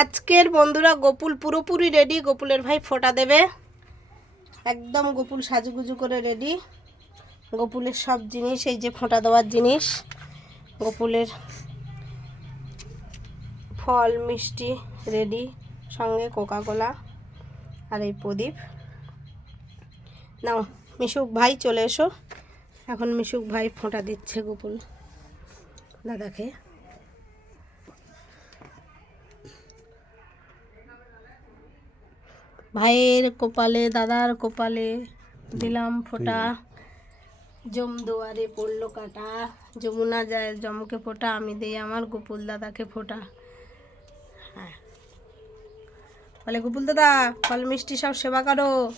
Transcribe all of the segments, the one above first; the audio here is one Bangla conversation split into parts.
আজকের বন্ধুরা গোপুল পুরোপুরি রেডি গোপুলের ভাই ফোঁটা দেবে। একদম গোপুল সাজুগুজু করে রেডি গোপুলের সব জিনিস, এই যে ফোঁটা দেওয়ার জিনিস, গোপুলের ফল, মিষ্টি রেডি সঙ্গে কোকা কোলা আর এই প্রদীপ। নাও, মিশুক ভাই চলে এসো। এখন মিশুক ভাই ফোঁটা দিচ্ছে গোপুল দাদাকে। ভাইয়ের কপালে দাদার কপালে দিলাম ফোঁটা। জম দুয়ারে পড়ল কাটা। যমুনা যায় জমকে ফোঁটা আমি দিই আমার গোপুল দাদাকে ফোঁটা। হ্যাঁ। বলে গোপুল দাদা ফল মিষ্টি সব সেবা করো।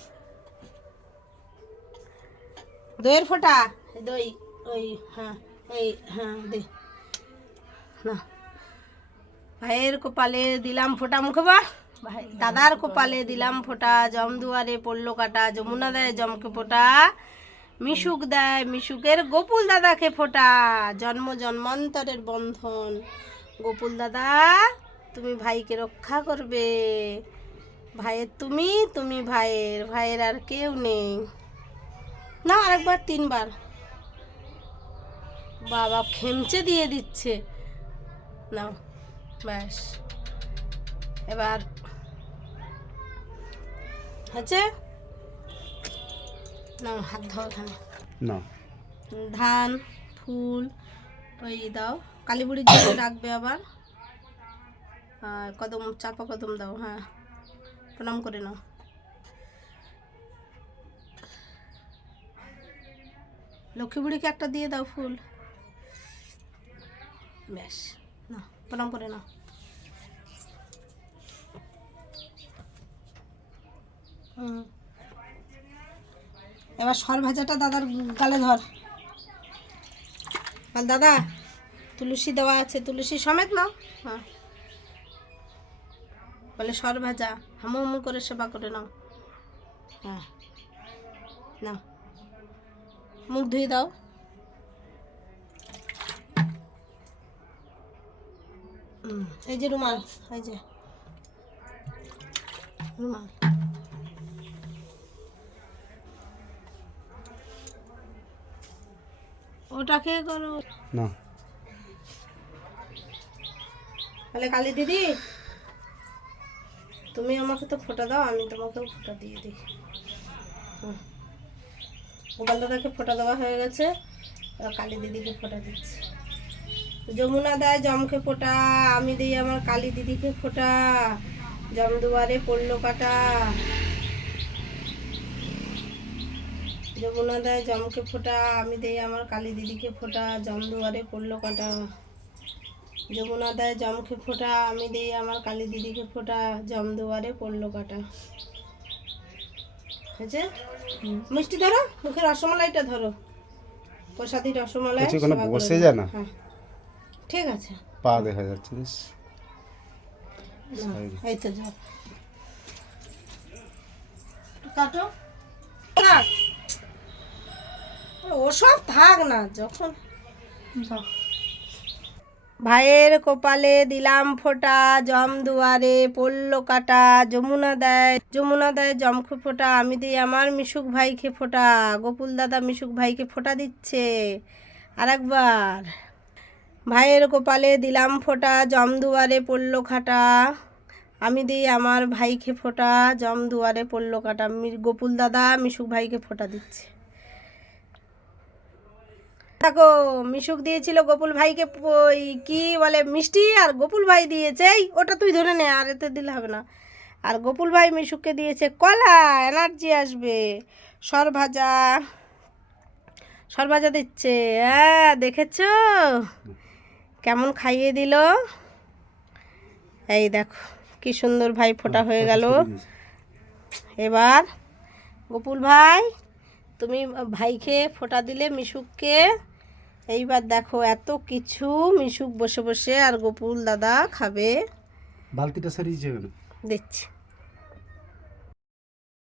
দইয়ের ফোঁটা? দই ওই হ্যাঁ এই হ্যাঁ দে। না। ভাইয়ের কপালে দিলাম ফোঁটা মুখে বা ভাই দাদার কপালে দিলাম ফোঁটা, জম দুয়ারে পড়ল কাটা, যমুনা দেয় জমকে ফোঁটা, মিশুক দেয় মিশুকের গোপুল দাদাকে ফোঁটা, জন্ম জন্মান্তরের বন্ধন। গোপুল দাদা, তুমি ভাইকে রক্ষা করবে। ভাইয়ের তুমি তুমি ভাইয়ের ভাইয়ের আর কেউ নেই। না আরেকবার, তিনবার। বাবা খেমচে দিয়ে দিচ্ছে। নাও, ব্যাস। এবার হচ্ছে নাও হাত ধোয়া ওখানে না। ধান ফুল ওই দাও। কালী বুড়ির জন্য রাখবে আবার। আর কদম চাপা কদম দাও হ্যাঁ। প্রণাম করে নাও। লক্ষ্মী বুড়িকে একটা দিয়ে দাও ফুল। ব্যাস না প্রণাম করে নাও। এবার সর ভাজাটা দাদার গালে ধর। আর দাদা, তুলসী দেওয়া আছে, তুলসী সমেত নাও। হ্যাঁ। বলে সর ভাজা, হামু হামু করে সেবা করে নাও। হ্যাঁ। নাও। মুখ ধুয়ে দাও। এই যে রুমাল, এই যে। রুমাল। ওটাকে করো। না। তাহলে কালী দিদি তুমি আমাকে তো ফোঁটা দাও আমি তোমাকেও ফোঁটা দিয়ে দিই। হুম। গোপাল দাদাকে ফোঁটা দেওয়া হয়ে গেছে কালী দিদিকে ফোঁটা দিচ্ছি। যমুনা দেয় জমকে ফোটা আমি দিই আমার কালী দিদিকে ফোঁটা জম দুয়ারে পড়ল কাটা। যমুনা দেয় জমকে ফোটা আমি দিই আমার কালী দিদিকে ফোটা জম দুয়ারে পড়ল কাটা। যমুনা দেয় জমকে ফোটা আমি দেই আমার কালী দিদিকে ফোটা জম দুয়ারে পড়ল কাটা। হয়েছে? মিষ্টি ধরো মুখে রসমালাইটা ধরো। প্রসাদি রসমালাই বসে নাও। যা না। হ্যাঁ। ঠিক আছে। পা দেখা যাচ্ছে বেশ। এই তো যাও। কাটো। থাক। ওসব থাক না যখন ভাইয়ের কপালে দিলাম ফোঁটা জম দুয়ারে পড়ল কাটা যমুনা দেয় যমুনা দেয় জমকে ফোঁটা আমি দিই আমার মিশুক ভাইকে ফোঁটা গোকুল দাদা মিশুক ভাইকে ফোঁটা দিচ্ছে। আর একবার ভাইয়ের কপালে দিলাম ফোঁটা জম দুয়ারে পড়ল খাটা আমি দিই আমার ভাইকে ফোঁটা জম দুয়ারে পড়ল কাটা গোকুল দাদা মিশুক ভাইকে ফোঁটা দিচ্ছে। দেখো, মিশুক দিয়েছিল গোপুল ভাইকে ওই কি বলে মিষ্টি, আর গোপুল ভাই দিয়েছে এই, ওটা তুই ধরে নে, আর এতে দিলে হবে না। আর গোপুল ভাই মিশুককে দিয়েছে কলা, এনার্জি আসবে। সর ভাজা সর ভাজা দিচ্ছে হ্যাঁ দেখেছ? কেমন খাইয়ে দিল। এই দেখো, কি সুন্দর ভাই ফোটা হয়ে গেল। এবার গোপুল ভাই, তুমি ভাইকে ফোঁটা দিলে মিশুককে। এইবার দেখো এত কিছু মিশুক বসে বসে আর গোপুল দাদা খাবে। বালতিটা সারিয়ে যাবে দিচ্ছে।